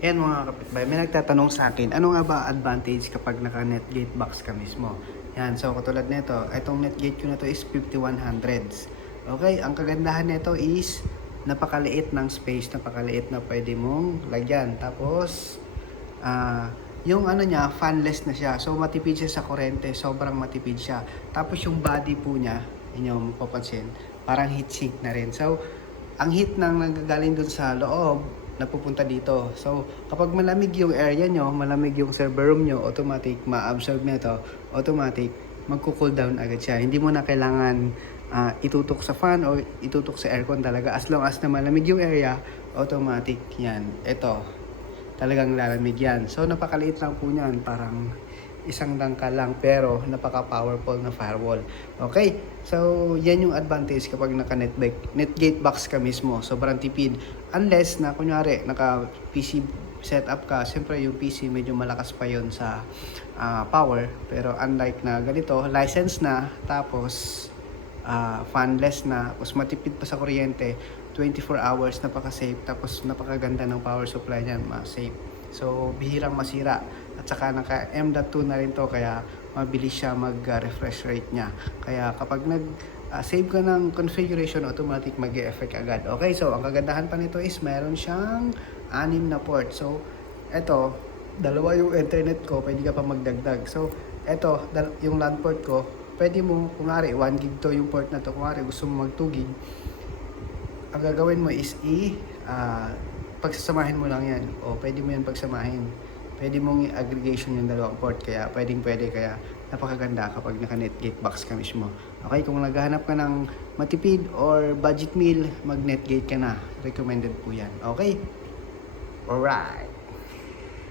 Yan mga kapitbahay, may nagtatanong sa akin, ano nga ba advantage kapag naka-Netgate box ka mismo? Yan, so katulad nito, itong Netgate ko na to is 5100s. Okay, ang kagandahan nito is napakaliit ng space, napakaliit na pwede mong lagyan. Tapos, yung ano niya, fanless na siya. So matipid siya sa kuryente, sobrang matipid siya. Tapos yung body po niya, inyo mapapansin, parang heatsink na rin. So, ang heat nang nanggagaling dun sa loob, napupunta dito. So, kapag malamig yung area nyo, malamig yung server room nyo, automatic, ma-absorb nito, automatic, magko-cool down agad siya. Hindi mo na kailangan itutok sa fan o itutok sa aircon talaga. As long as na malamig yung area, automatic yan. Ito, talagang lalamig yan. So, napakaliit lang po niyan. Parang isang dangkal lang pero napaka-powerful na firewall. Okay, so yan yung advantage kapag naka-Netgate box ka mismo. Sobrang tipid. Unless na kunyari naka-PC setup ka, siyempre yung PC medyo malakas pa yon sa power. Pero unlike na ganito, license na, tapos fanless na, tapos matipid pa sa kuryente, 24 hours, napaka-safe, tapos napakaganda ng power supply niyan, safe. So, bihirang masira. At saka naka M.2 na rin to, kaya mabilis siya mag-refresh rate niya. Kaya kapag save ka ng configuration, automatic mag-e-effect agad. Okay, so ang kagandahan pa nito is meron siyang 6 na port. So, eto, dalawa yung internet ko, pwede ka pa magdagdag. So, eto, yung LAN port ko, pwede mo, kunwari, 1 gig to yung port na to, kunwari gusto mo mag 2 gig, ang gagawin mo is pagsasamahin mo lang yan, o pwede mo yan pagsamahin, pwede mong i-aggregation yung dalawang port, kaya pwede, kaya napakaganda kapag naka-Netgate box ka mismo. Okay, kung naghahanap ka ng matipid or budget meal, mag-Netgate ka na, recommended po yan. Okay, alright.